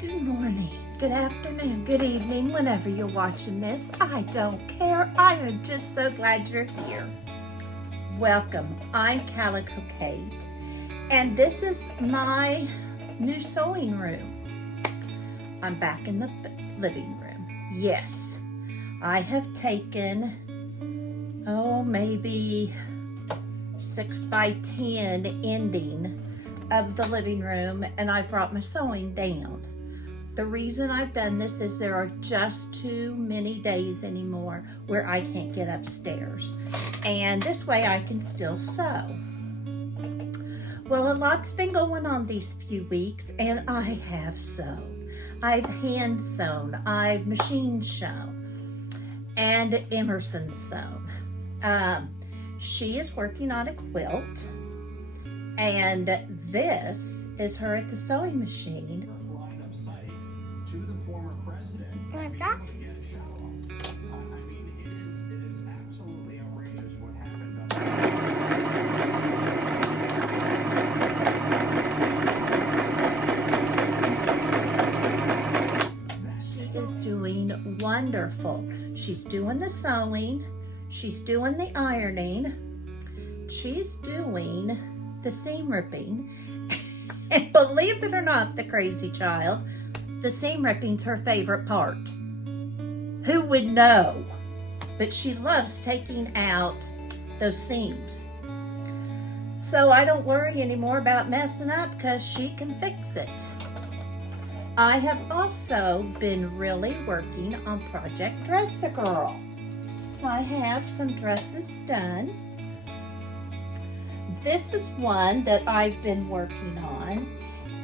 Good morning, good afternoon, good evening, whenever you're watching this. I don't care. I am just so glad you're here. Welcome. I'm Calico Kate, and this is my new sewing room. I'm back in the living room. Yes, I have taken, maybe 6 by 10 ending of the living room, and I brought my sewing down. The reason I've done this is there are just too many days anymore where I can't get upstairs. And this way I can still sew. Well, a lot's been going on these few weeks, and I have sewn. I've hand sewn, I've machine sewn, and Emersyn sewn. She is working on a quilt, and this is her at the sewing machine. To the former president. Like that? It is absolutely outrageous what happened. She is doing wonderful. She's doing the sewing, she's doing the ironing, she's doing the seam ripping, and believe it or not, the crazy child, the seam ripping's her favorite part. Who would know? But she loves taking out those seams. So I don't worry anymore about messing up because she can fix it. I have also been really working on Project Dress a Girl. I have some dresses done. This is one that I've been working on,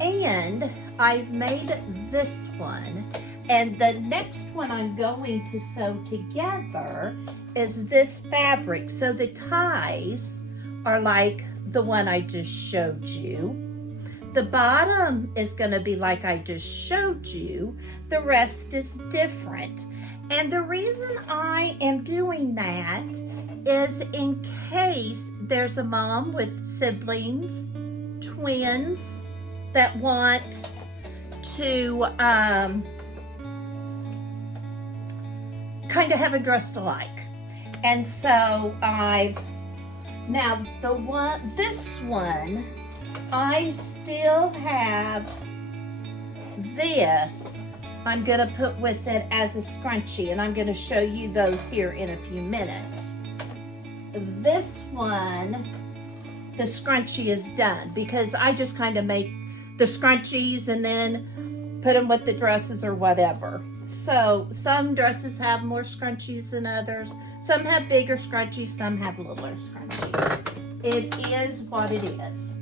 and I've made this one, and the next one I'm going to sew together is this fabric. So the ties are like the one I just showed you. The bottom is going to be like I just showed you. The rest is different. And the reason I am doing that is in case there's a mom with siblings, twins, that want to kind of have a dress alike. And so this one, I still have this. I'm gonna put with it as a scrunchie, and I'm gonna show you those here in a few minutes. This one, the scrunchie is done because I just kind of make the scrunchies and then put them with the dresses or whatever. So some dresses have more scrunchies than others. Some have bigger scrunchies, some have littler scrunchies. It is what it is.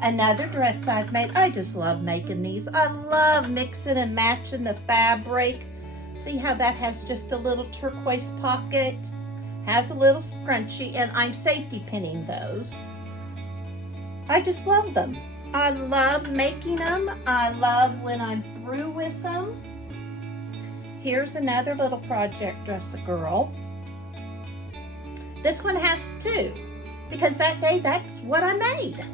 Another dress I've made, I just love making these. I love mixing and matching the fabric. See how that has just a little turquoise pocket, has a little scrunchie, and I'm safety pinning those. I just love them. I love making them. I love when I'm through with them. Here's another little Project Dress a Girl. This one has two, because that day that's what I made.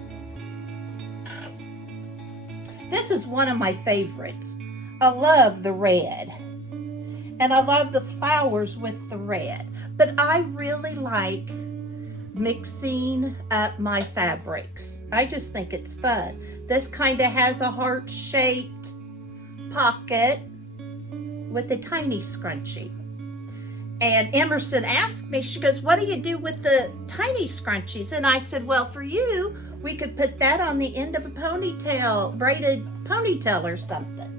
This is one of my favorites. I love the red, and I love the flowers with the red, but I really like mixing up my fabrics. I just think it's fun. This kind of has a heart-shaped pocket with a tiny scrunchie. And Emersyn asked me, she goes, what do you do with the tiny scrunchies? And I said, well, for you, we could put that on the end of a ponytail, braided ponytail or something.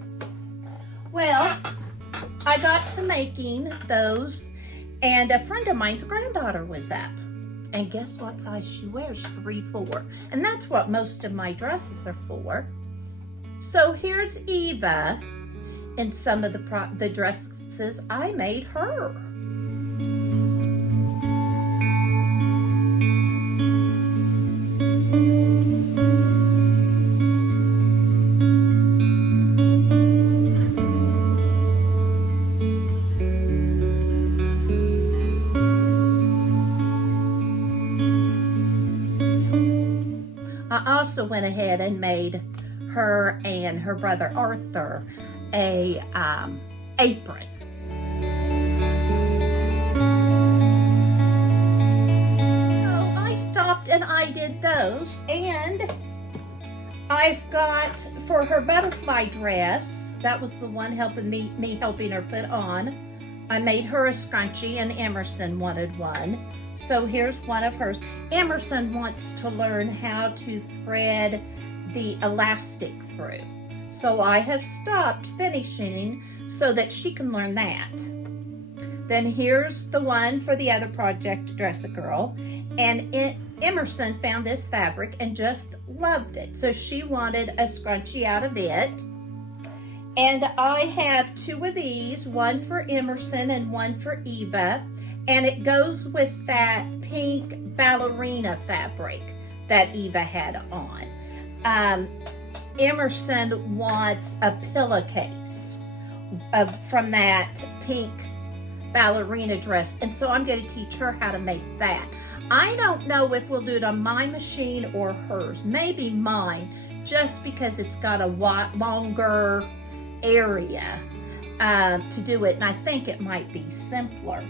Well, I got to making those, and a friend of mine's granddaughter was up. And guess what size she wears? 3/4. And that's what most of my dresses are for. So here's Eva in some of the dresses I made her. I also went ahead and made her and her brother Arthur a apron. So I stopped and I did those, and I've got for her butterfly dress, that was the one helping me helping her put on. I made her a scrunchie and Emerson wanted one. So here's one of hers. Emerson wants to learn how to thread the elastic through. So I have stopped finishing so that she can learn that. Then here's the one for the other project, Dress a Girl. And Emerson found this fabric and just loved it. So she wanted a scrunchie out of it. And I have two of these, one for Emerson and one for Eva. And it goes with that pink ballerina fabric that Eva had on. Emerson wants a pillowcase from that pink ballerina dress. And so I'm going to teach her how to make that. I don't know if we'll do it on my machine or hers. Maybe mine, just because it's got a longer area to do it, and I think it might be simpler.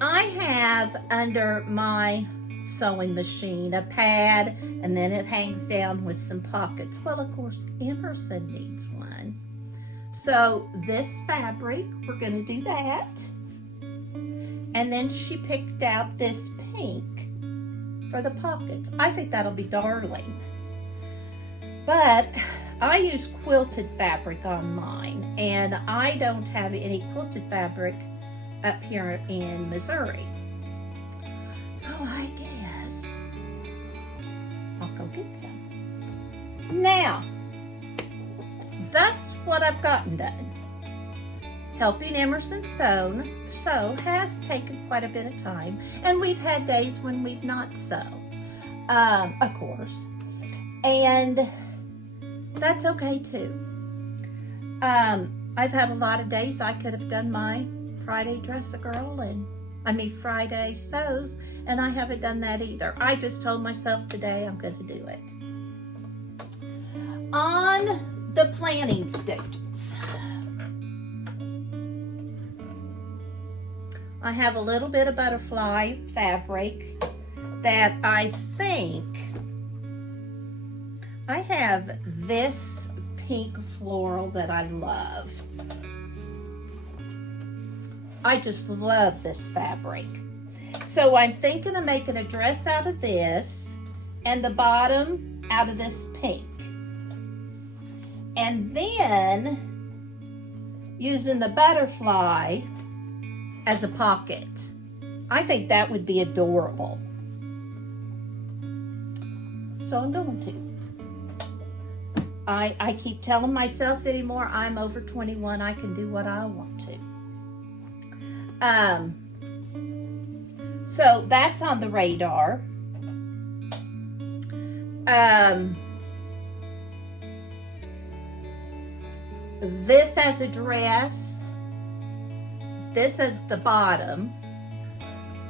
I have under my sewing machine a pad, and then it hangs down with some pockets. Well, of course, Emerson needs one. So this fabric, we're going to do that. And then she picked out this pink for the pockets. I think that'll be darling. But I use quilted fabric on mine, and I don't have any quilted fabric up here in Missouri. So I guess I'll go get some. Now, that's what I've gotten done. Helping Emerson sew has taken quite a bit of time, and we've had days when we've not sewn, of course, and that's okay too. I've had a lot of days I could have done my Friday Dress a Girl Friday sews, and I haven't done that either. I just told myself today I'm going to do it. On the planning stitches, I have a little bit of butterfly fabric that I think I have this pink floral that I love. I just love this fabric. So I'm thinking of making a dress out of this and the bottom out of this pink. And then using the butterfly as a pocket. I think that would be adorable. So I'm going to. I keep telling myself anymore, I'm over 21, I can do what I want to. So that's on the radar. This as a dress, this as the bottom,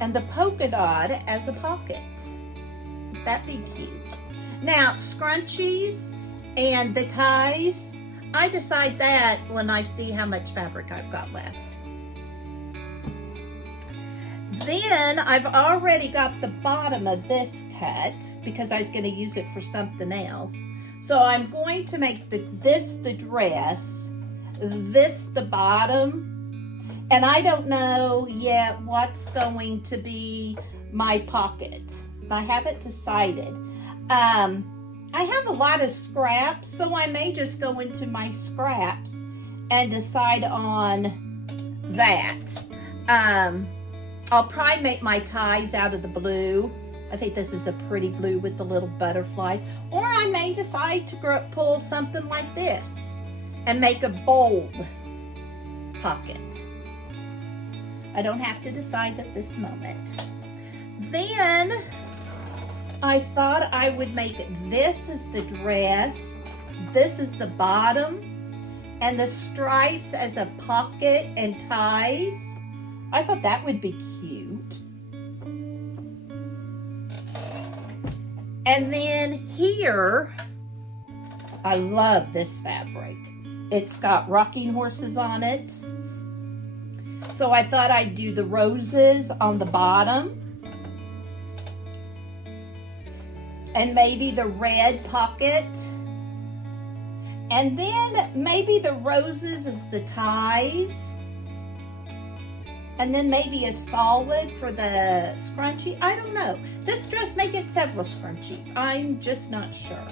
and the polka dot as a pocket. That'd be cute. Now, scrunchies and the ties, I decide that when I see how much fabric I've got left. Then I've already got the bottom of this cut because I was going to use it for something else. So I'm going to make this the dress, this the bottom, and I don't know yet what's going to be my pocket. I haven't decided. I have a lot of scraps, so I may just go into my scraps and decide on that. I'll probably make my ties out of the blue. I think this is a pretty blue with the little butterflies. Or I may decide to pull something like this and make a bold pocket. I don't have to decide at this moment. Then I thought I would make this as the dress, this is the bottom, and the stripes as a pocket and ties. I thought that would be cute. And then here, I love this fabric. It's got rocking horses on it. So I thought I'd do the roses on the bottom. And maybe the red pocket. And then maybe the roses as the ties. And then maybe a solid for the scrunchie. I don't know. This dress may get several scrunchies. I'm just not sure.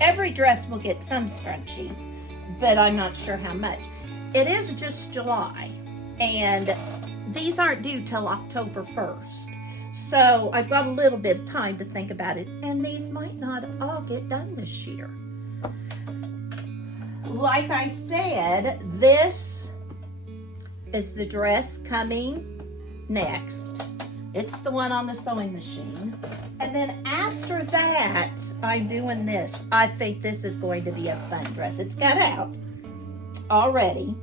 Every dress will get some scrunchies, but I'm not sure how much. It is just July, and these aren't due till October 1st. So I've got a little bit of time to think about it, and these might not all get done this year. Like I said, this is the dress coming next. It's the one on the sewing machine. And then after that, I'm doing this. I think this is going to be a fun dress. It's cut out already,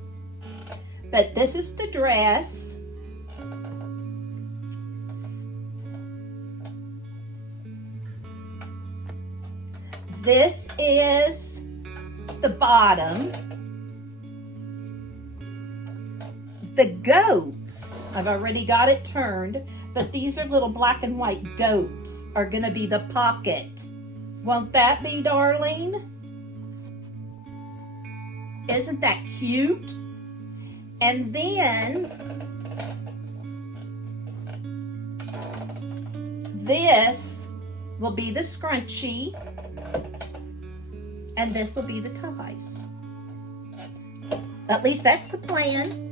but this is the dress. This is the bottom. The goats, I've already got it turned, but these are little black and white goats are gonna be the pocket. Won't that be, darling? Isn't that cute? And then this will be the scrunchie, and this will be the ties. At least that's the plan.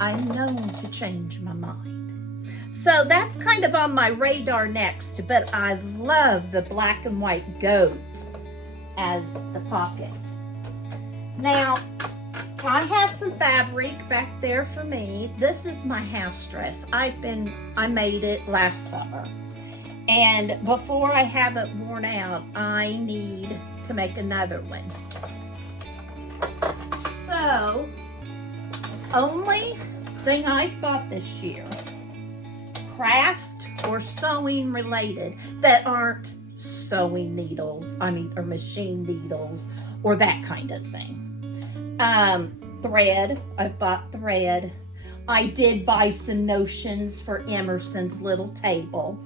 I'm known to change my mind. So that's kind of on my radar next, but I love the black and white goats as the pocket. Now, I have some fabric back there for me. This is my house dress. I made it last summer. And before I have it worn out, I need to make another one. So, only thing I've bought this year, craft or sewing related, that aren't sewing needles, or machine needles, or that kind of thing. Thread, I've bought thread. I did buy some notions for Emerson's little table.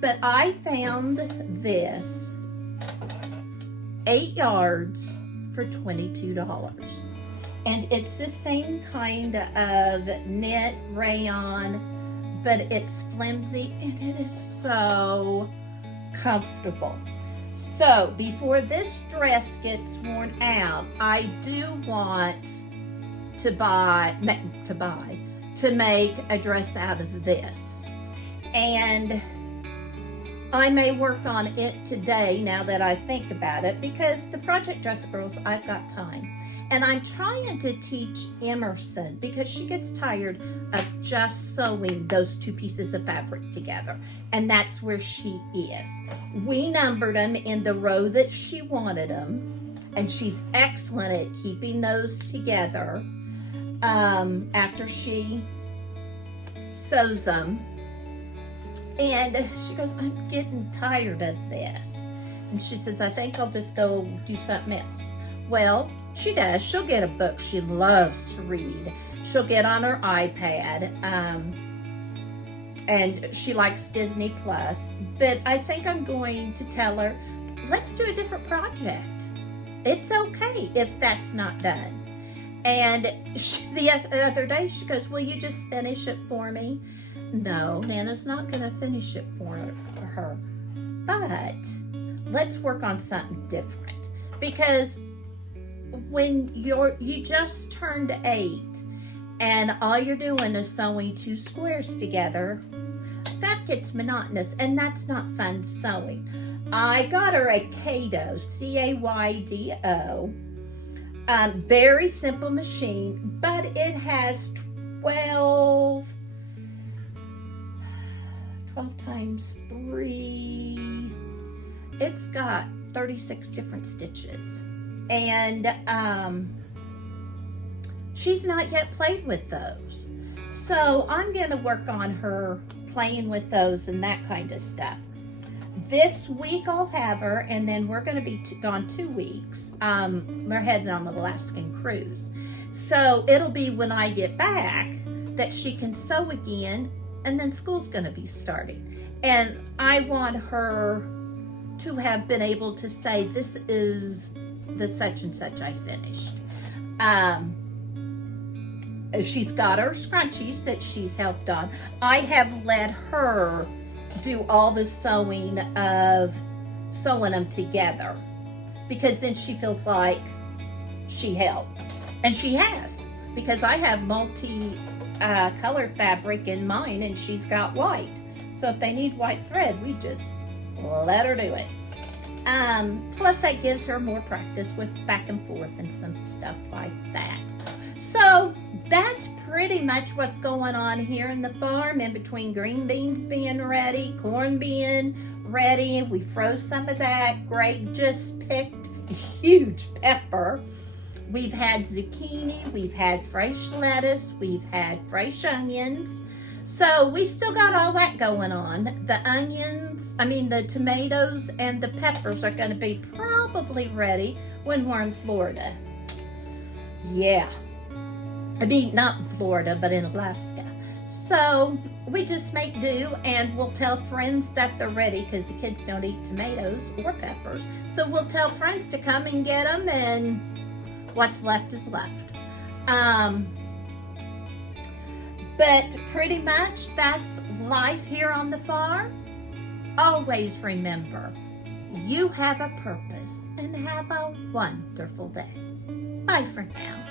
But I found this 8 yards for $22. And it's the same kind of knit rayon, but it's flimsy and it is so comfortable. So before this dress gets worn out, I do want to make a dress out of this. And I may work on it today now that I think about it, because the Project Dress Girls, I've got time. And I'm trying to teach Emerson, because she gets tired of just sewing those two pieces of fabric together. And that's where she is. We numbered them in the row that she wanted them. And she's excellent at keeping those together after she sews them. And she goes, I'm getting tired of this. And she says, I think I'll just go do something else. Well, she does. She'll get a book. She loves to read. She'll get on her iPad. And she likes Disney Plus. But I think I'm going to tell her, let's do a different project. It's okay if that's not done. And the other day she goes, will you just finish it for me? No, Nana's not going to finish it for her. But let's work on something different. Because when you just turned 8 and all you're doing is sewing 2 squares together, that gets monotonous, and that's not fun sewing. I got her a Kaydo, C-A-Y-D-O. Very simple machine, but it has 12 times 3. It's got 36 different stitches. And she's not yet played with those. So I'm going to work on her playing with those and that kind of stuff. this week I'll have her, and then we're going to be gone 2 weeks. We're heading on an Alaskan cruise. So it'll be when I get back that she can sew again, and then school's going to be starting. And I want her to have been able to say, this is the such and such I finished. She's got her scrunchies that she's helped on. I have let her do all the sewing of sewing them together, because then she feels like she helped. And she has, because I have multi-color fabric in mine, and she's got white. So if they need white thread, we just let her do it. Plus that gives her more practice with back and forth and some stuff like that. So that's pretty much what's going on here in the farm, in between green beans being ready, corn being ready. We froze some of that. Greg just picked a huge pepper. We've had zucchini, we've had fresh lettuce, we've had fresh onions. So we've still got all that going on. The tomatoes and the peppers are going to be probably ready when we're in Florida. Yeah. Not in Florida, but in Alaska. So we just make do, and we'll tell friends that they're ready, because the kids don't eat tomatoes or peppers. So we'll tell friends to come and get them, and what's left is left. But pretty much that's life here on the farm. Always remember, you have a purpose, and have a wonderful day. Bye for now.